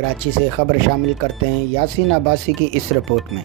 کراچی سے خبر شامل کرتے ہیں یاسین عباسی کی اس رپورٹ میں۔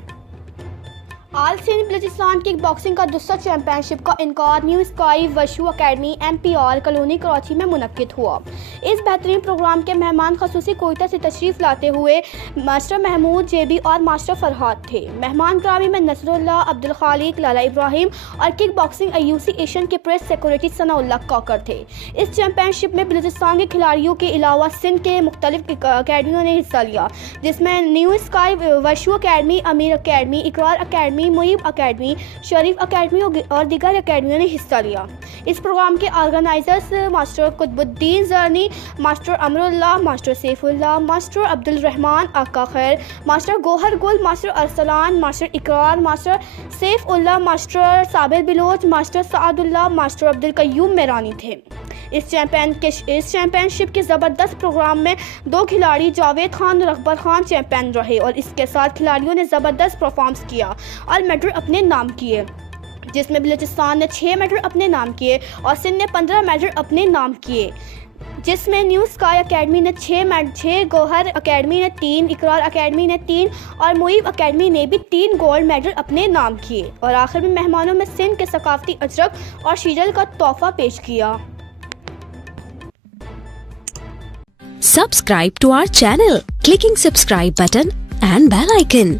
آل سندھ بلوچستان کک باکسنگ کا دوسرا چیمپئن شپ کا انعقاد نیو اسکائی وشو اکیڈمی MPR کالونی کراچی میں منعقد ہوا۔ اس بہترین پروگرام کے مہمان خصوصی کوئٹہ سے تشریف لاتے ہوئے ماسٹر محمود JB اور ماسٹر فرحات تھے۔ مہمان گرامی میں نصر اللہ، عبدالخالق، لالا ابراہیم اور کک باکسنگ IUC ایشین کے پریس سیکریٹری ثناء اللہ کاکر تھے۔ اس چیمپئن شپ میں بلوچستان کے کھلاڑیوں کے علاوہ سندھ کے مختلف اکیڈمیوں نے حصہ لیا، جس میں نیو اسکائی وشو اکیڈمی، امیر اکیڈمی، اقرار اکیڈمی، معیب اکیڈمی، شریف اکیڈمی اور دیگر اکیڈمیوں نے حصہ لیا۔ اس پروگرام کے آرگنائزرز ماسٹر قطب الدین زرنی، ماسٹر امر اللہ، ماسٹر سیف اللہ، ماسٹر عبد الرحمان آقا خیر، ماسٹر گوہر گل، ماسٹر ارسلان، ماسٹر اقرار، ماسٹر سیف اللہ، ماسٹر صابر بلوچ، ماسٹر سعد اللہ، ماسٹر عبد القیوم میرانی تھے۔ اس چیمپئن شپ کے زبردست پروگرام میں 2 کھلاڑی جاوید خان اور اکبر خان چیمپئن رہے اور اس کے ساتھ کھلاڑیوں نے زبردست پرفارمنس کیا اور میڈل اپنے نام کیے، جس میں بلوچستان نے 6 میڈل اپنے نام کیے اور سندھ نے 15 میڈل اپنے نام کیے، جس میں نیو اسکائی اکیڈمی نے 6، گوہر اکیڈمی نے 3، اقرار اکیڈمی نے 3 اور معیب اکیڈمی نے بھی 3 گولڈ میڈل اپنے نام کیے اور آخر میں مہمانوں میں سندھ کے ثقافتی اجرک اور شیجل کا تحفہ پیش کیا۔ Subscribe to our channel, clicking subscribe button and bell icon.